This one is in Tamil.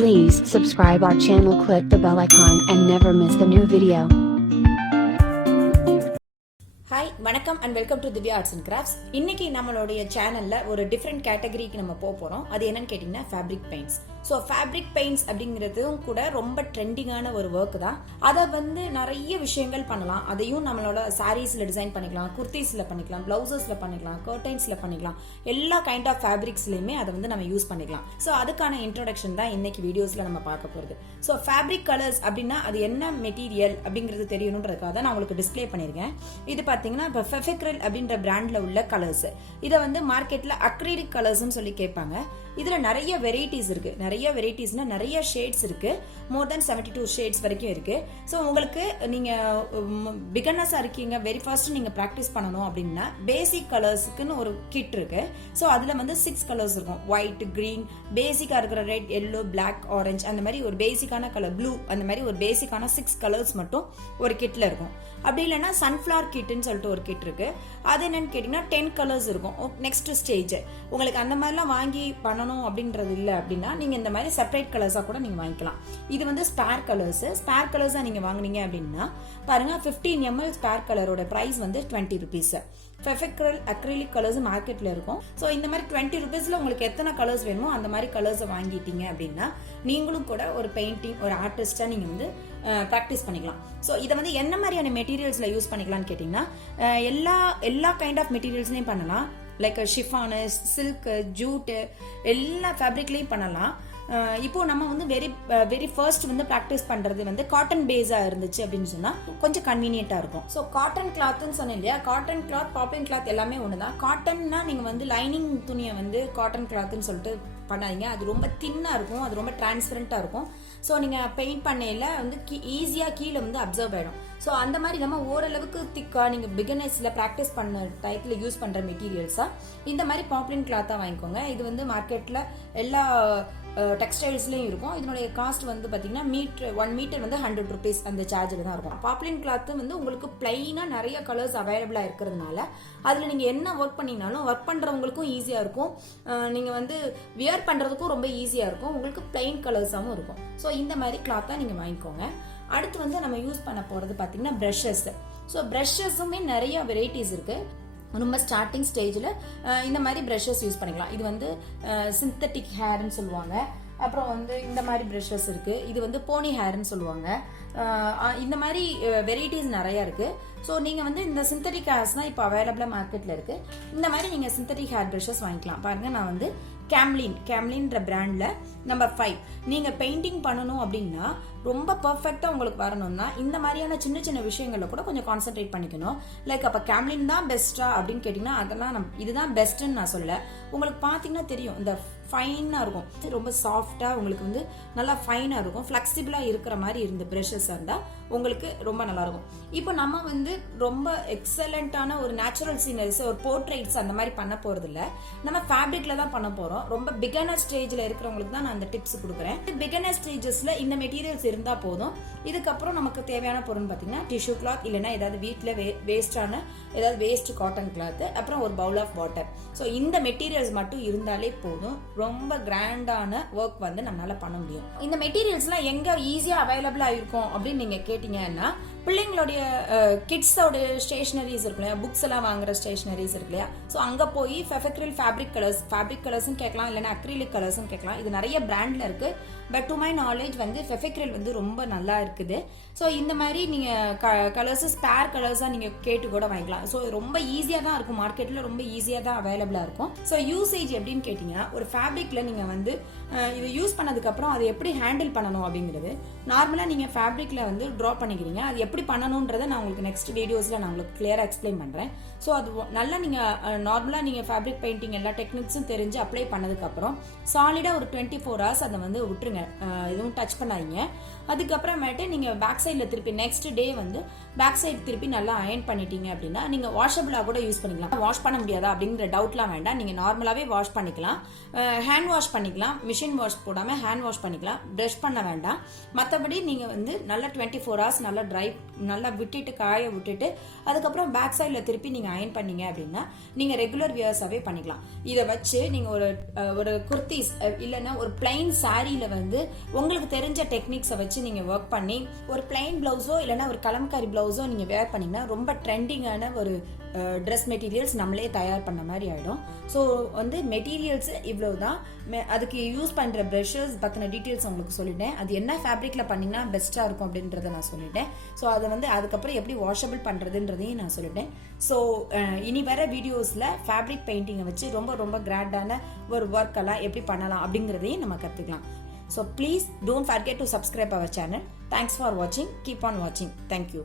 Please subscribe our channel, click the bell icon and never miss the new video. Hi வணக்கம் and welcome to Divya arts and crafts. இன்னைக்கு நம்மளுடைய சேனல்ல ஒரு டிஃப்ரெண்ட் கேட்டகரிக்கு நம்ம போறோம். அது என்னன்னு கேட்டீங்கன்னா fabric paints. So fabric paints அப்படிங்கிறதும் கூட ரொம்ப ட்ரெண்டிங்கான ஒரு ஒர்க் தான். அதை நிறைய விஷயங்கள் பண்ணலாம். அதையும் நம்மளோட சாரீஸ்ல டிசைன் பண்ணிக்கலாம், குர்த்திஸ்ல பண்ணிக்கலாம், பிளவுசஸ்ல பண்ணிக்கலாம், கர்டைன்ஸ்ல பண்ணிக்கலாம். எல்லா கைண்ட் ஆஃப் ஃபேப்ரிக்ஸ்லயுமே அதை நம்ம யூஸ் பண்ணிக்கலாம். ஸோ அதுக்கான இன்ட்ரோடக்ஷன் தான் இன்னைக்கு வீடியோஸ்ல நம்ம பார்க்க போறது. ஸோ ஃபேப்ரிக் கலர்ஸ் அப்படின்னா அது என்ன மெட்டீரியல் அப்படிங்கிறது தெரியணுன்றதுக்காக தான் நான் உங்களுக்கு டிஸ்பிளே பண்ணிருக்கேன். இது பாத்தீங்கன்னா இப்போ ஃபெஃபிக்ரில் அப்படின்ற பிராண்ட்ல உள்ள கலர்ஸ். இதை மார்க்கெட்ல அக்ரிலிக் கலர்ஸ்னு சொல்லி கேட்பாங்க. இதுல நிறைய வெரைட்டிஸ் இருக்கு. நிறைய ஷேட்ஸ் இருக்கு. மோர் தென் 72 ஷேட்ஸ் வரைக்கும் இருக்கு. ஸோ உங்களுக்கு நீங்க பிகனர்ஸா இருக்கீங்க, வெரி ஃபர்ஸ்ட் நீங்க ப்ராக்டிஸ் பண்ணணும் அப்படின்னா பேசிக் கலர்ஸ்க்குன்னு ஒரு கிட் இருக்கு. ஸோ அதுல 6 கலர்ஸ் இருக்கும். ஒயிட், கிரீன், பேசிக்கா இருக்கிற ரெட், எல்லோ, பிளாக், ஆரஞ்சு, அந்த மாதிரி ஒரு பேசிக்கான கலர், ப்ளூ, அந்த மாதிரி ஒரு பேசிக்கான 6 கலர்ஸ் மட்டும் ஒரு கிட்ல இருக்கும். அப்படி இல்லைன்னா சன்ஃபிளவர் கிட்னு சொல்லிட்டு ஒரு கிட் இருக்கு. அது என்னன்னு கேட்டீங்கன்னா 10 கலர்ஸ் இருக்கும். நெக்ஸ்ட் ஸ்டேஜ் உங்களுக்கு அந்த மாதிரிலாம் வாங்கி பண்ணணும் அப்படின்றது இல்லை அப்படின்னா நீங்க இந்த மாதிரி செப்பரேட் கலர்ஸா கூட நீங்க வாங்கிக்கலாம். இது ஸ்பேர் கலர்ஸா நீங்க வாங்குனீங்க அப்படின்னா பாருங்க, 15 ml ஸ்பேர் கலரோட price 20 rupees. Fevicryl acrylic colours மார்க்கெட்ல இருக்கும். ஸோ இந்த மாதிரி 20 rupeesல உங்களுக்கு எத்தனை கலர்ஸ் வேணுமோ அந்த மாதிரி கலர்ஸை வாங்கிட்டீங்க அப்படின்னா நீங்களும் கூட ஒரு பெயிண்டிங், ஒரு ஆர்டிஸ்டா நீங்க ப்ராக்டிஸ் பண்ணிக்கலாம். ஸோ இதை என்ன மாதிரியான மெட்டீரியல்ஸ்ல யூஸ் பண்ணிக்கலாம்னு கேட்டீங்கன்னா எல்லா கைண்ட் ஆஃப் மெட்டீரியல்ஸ்லையும் பண்ணலாம். லைக் ஷிஃபானு, சில்க், ஜூட்டு, எல்லா ஃபேப்ரிக்லையும் பண்ணலாம். இப்போ நம்ம வெரி ஃபர்ஸ்ட் ப்ராக்டிஸ் பண்றது காட்டன் பேஸா இருந்துச்சு அப்படின்னு சொன்னா கொஞ்சம் கன்வீனியன்ட்டா இருக்கும். ஸோ காட்டன் கிளாத்னு சொன்னேன் இல்லையா, காட்டன் கிளாத், பாப்பிங் கிளாத் எல்லாமே ஒண்ணுதான். காட்டன்னா நீங்க லைனிங் துணியை காட்டன் கிளாத்னு சொல்லிட்டு பண்ணாதீங்க. அது ரொம்ப தின்னா இருக்கும், அது ரொம்ப டிரான்ஸ்பரண்டா இருக்கும். ஸோ நீங்க பெயிண்ட் பண்ணையில ஈஸியா கீழே அப்சர்வ் ஆயிடும். ஸோ அந்த மாதிரி நம்ம ஓரளவுக்கு திக்கா நீங்க பிகினர்ஸ்ல ப்ராக்டிஸ் பண்ண டைப்ல யூஸ் பண்ற மெட்டீரியல்ஸா இந்த மாதிரி பாப்ளின் கிளாத்தா வாங்கிக்கோங்க. இது மார்க்கெட்ல எல்லா டெக்ஸ்டைல்ஸ்லயும் இருக்கும். இதனுடைய காஸ்ட் பாத்தீங்கன்னா 1 மீட்டர் 100 rupees அந்த சார்ஜில் தான் இருக்கும். பாப்ளின் கிளாத் உங்களுக்கு பிளைனா நிறைய கலர்ஸ் அவைலபிளா இருக்கிறதுனால அதுல நீங்க என்ன ஒர்க் பண்ணீங்கனாலும் ஒர்க் பண்றவங்களுக்கும் ஈஸியா இருக்கும், நீங்க வியர் பண்றதுக்கும் ரொம்ப ஈஸியா இருக்கும், உங்களுக்கு பிளைன் கலர்ஸாவும் இருக்கும். ஸோ இந்த மாதிரி கிளாத்தா நீங்க வாங்கிக்கோங்க. அடுத்து நம்ம யூஸ் பண்ண போறது பாத்தீங்கன்னா பிரஷஸ். ஸோ பிரஷஸுமே நிறைய வெரைட்டிஸ் இருக்கு. ரொம்ப ஸ்டார்டிங் ஸ்டேஜில் இந்த மாதிரி ப்ரஷஸ் யூஸ் பண்ணிக்கலாம். இது சிந்தட்டிக் ஹேர்னு சொல்லுவாங்க. அப்புறம் இந்த மாதிரி ப்ரஷஸ் இருக்கு. இது போனி ஹேர்னு சொல்லுவாங்க. இந்த மாதிரி வெரைட்டிஸ் நிறைய இருக்கு. ஸோ நீங்க இந்த சிந்தட்டிக் ஹேர்ஸ் தான் இப்போ அவைலபிளா மார்க்கெட்ல இருக்கு. இந்த மாதிரி நீங்க சிந்தட்டிக் ஹேர் ப்ரஷஸ் வாங்கிக்கலாம். பாருங்க, நான் கேம்லின்ற பிராண்ட்ல நம்பர் 5 நீங்க பெயிண்டிங் பண்ணணும் அப்படின்னா ரொம்ப பர்ஃபெக்டா உங்களுக்கு வரணும்னா இந்த மாதிரியான சின்ன சின்ன விஷயங்கள்ல கூட கொஞ்சம் கான்சென்ட்ரேட் பண்ணிக்கணும். லைக் அப்ப கேம்லின் தான் பெஸ்டா அப்படின்னு கேட்டீங்கன்னா அதெல்லாம் இதுதான் பெஸ்ட்ன்னு நான் சொல்ல. உங்களுக்கு பாத்தீங்கன்னா தெரியும், இந்த ஃபைனா இருக்கும், ரொம்ப சாஃப்டா உங்களுக்கு நல்லா ஃபைனா இருக்கும், ஃபிளெக்சிபிளா இருக்கிற மாதிரி இருந்த பிரஷஸ் இருந்தா உங்களுக்கு ரொம்ப நல்லா இருக்கும். இப்போ நம்ம ரொம்ப எக்ஸலண்டான ஒரு நேச்சுரல் சீனரிஸ், ஒரு போர்ட்ரைட்ஸ் அந்த மாதிரி பண்ண போறது இல்ல, நம்ம ஃபேப்ரிக்ல தான் பண்ண போறோம். ரொம்ப பிகினர் ஸ்டேஜ்ல இருக்கிறவங்களுக்கு தான் நான் அந்த டிப்ஸ் கொடுக்குறேன். பிகினர் ஸ்டேஜஸ்ல இந்த மெட்டீரியல்ஸ் இருந்தா போதும். இதுக்கப்புறம் நமக்கு தேவையான பொருள் பாத்தீங்கன்னா டிஷ்யூ கிளாத், இல்லைன்னா ஏதாவது வீட்டுல வேஸ்டான ஏதாவது வேஸ்ட் காட்டன் கிளாத், அப்புறம் ஒரு பவுல் ஆஃப் வாட்டர். ஸோ இந்த மெட்டீரியல்ஸ் மட்டும் இருந்தாலே போதும், ரொம்ப கிராண்டான ஒர்க் நம்மளால பண்ண முடியும். இந்த மெட்டீரியல்ஸ்லாம் எங்க ஈஸியா அவைலபிளா இருக்கும் அப்படின்னு நீங்க கேட்டீங்கன்னா பிள்ளைங்களுடைய கிட்ஸோட ஸ்டேஷனரிஸ் இருக்கு இல்லையா, புக்ஸ் எல்லாம் வாங்குற ஸ்டேஷனரிஸ் இருக்கு இல்லையா, ஸோ அங்க போய் ஃபெஃபிக்ரில் ஃபேப்ரிக் கலர்ஸ் கேட்கலாம், இல்லைன்னா அக்ரிலிக் கலர்ஸ் கேட்கலாம். இது நிறைய பிராண்ட்ல இருக்கு. பட் டு மை நாலேஜ் ஃபெஃபிக்ரில் ரொம்ப நல்லா இருக்குது. ஸோ இந்த மாதிரி நீங்க கலர்ஸ் ஸ்பேர் கலர்ஸா நீங்க கேட்டு கூட வாங்கிக்கலாம். ஸோ ரொம்ப ஈஸியா தான் இருக்கும், மார்க்கெட்ல ரொம்ப ஈஸியா தான் அவைலபிளா இருக்கும். ஸோ யூசேஜ் எப்படின்னு கேட்டீங்கன்னா, ஒரு ஃபேப்ரிக்ல நீங்க இது யூஸ் பண்ணதுக்கு அப்புறம் அதை எப்படி ஹேண்டில் பண்ணணும் அப்படிங்கிறது நார்மலா நீங்க ஃபேப்ரிக்ல டிரா பண்ணிக்கிறீங்க. அது எப்படி பண்ணணும்ன்றதை நான் உங்களுக்கு நெக்ஸ்ட் வீடியோஸ்ல நான் உங்களுக்கு கிளியரா எக்ஸ்பிளைன் பண்றேன். ஸோ அது நல்லா நீங்க நார்மலா நீங்க ஃபேப்ரிக் பெயிண்டிங் எல்லா டெக்னிக்ஸும் தெரிஞ்சு அப்ளை பண்ணதுக்கு அப்புறம் சாலிடா ஒரு 24 hours அதை விட்டுருங்க, எதுவும் டச் பண்ணாதீங்க. அதுக்கப்புறமேட்டு நீங்க பேக் சைட்ல திருப்பி நெக்ஸ்ட் டே பேக் சைடு திருப்பி நல்லா அயன் பண்ணிட்டீங்க அப்படின்னா நீங்க வாஷபிளா கூட யூஸ் பண்ணிக்கலாம். வாஷ் பண்ண முடியாதா அப்படிங்கிற டவுட்லாம் வேண்டாம், நீங்க நார்மலாவே வாஷ் பண்ணிக்கலாம். ஹேண்ட் வாஷ் பண்ணிக்கலாம், மிஷின் வாஷ் போடாம ஹேண்ட் வாஷ் பண்ணிக்கலாம். பிரஷ் பண்ண வேண்டாம். மற்ற மற்றபடி நீங்கள் வந்து நல்லா 24 hours நல்லா விட்டுட்டு காய விட்டுட்டு அதுக்கப்புறம் பேக் சைடில் திருப்பி நீங்கள் அயன் பண்ணீங்க அப்படின்னா நீங்கள் ரெகுலர் வியர்ஸாகவே பண்ணிக்கலாம். இதை வச்சு நீங்கள் ஒரு குர்த்திஸ் இல்லைன்னா ஒரு பிளைன் சாரியில் வந்து உங்களுக்கு தெரிஞ்ச டெக்னிக்ஸை வச்சு நீங்கள் ஒர்க் பண்ணி ஒரு பிளைன் ப்ளவுஸோ இல்லைன்னா ஒரு கலம்காரி ப்ளவுஸோ நீங்கள் வேர் பண்ணிங்கன்னா ரொம்ப ட்ரெண்டிங்கான ஒரு ட்ரெஸ் மெட்டீரியல்ஸ் நம்மளே தயார் பண்ண மாதிரி ஆகிடும். ஸோ வந்து மெட்டீரியல்ஸ் இவ்வளோ தான். அதுக்கு யூஸ் பண்ணுற ப்ரஷஸ் பற்றின டீட்டெயில்ஸ் உங்களுக்கு சொல்லிட்டேன். அது என்ன ஃபேப்ரிக்கில் பண்ணிங்கன்னா பெஸ்ட்டாக இருக்கும் அப்படின்றத நான் சொல்லிட்டேன். ஸோ அதை வந்து அதுக்கப்புறம் எப்படி வாஷபிள் பண்ணுறதுன்றதையும் நான் சொல்லிட்டேன். ஸோ இனி வர வீடியோஸில் ஃபேப்ரிக் பெயிண்டிங்கை வச்சு ரொம்ப ரொம்ப கிராண்டான ஒரு ஒர்க்கெல்லாம் எப்படி பண்ணலாம் அப்படிங்கிறதையும் நம்ம கற்றுக்கலாம். So please don't forget to subscribe our channel. Thanks for வாட்சிங். கீப் ஆன் வாட்சிங். தேங்க்யூ.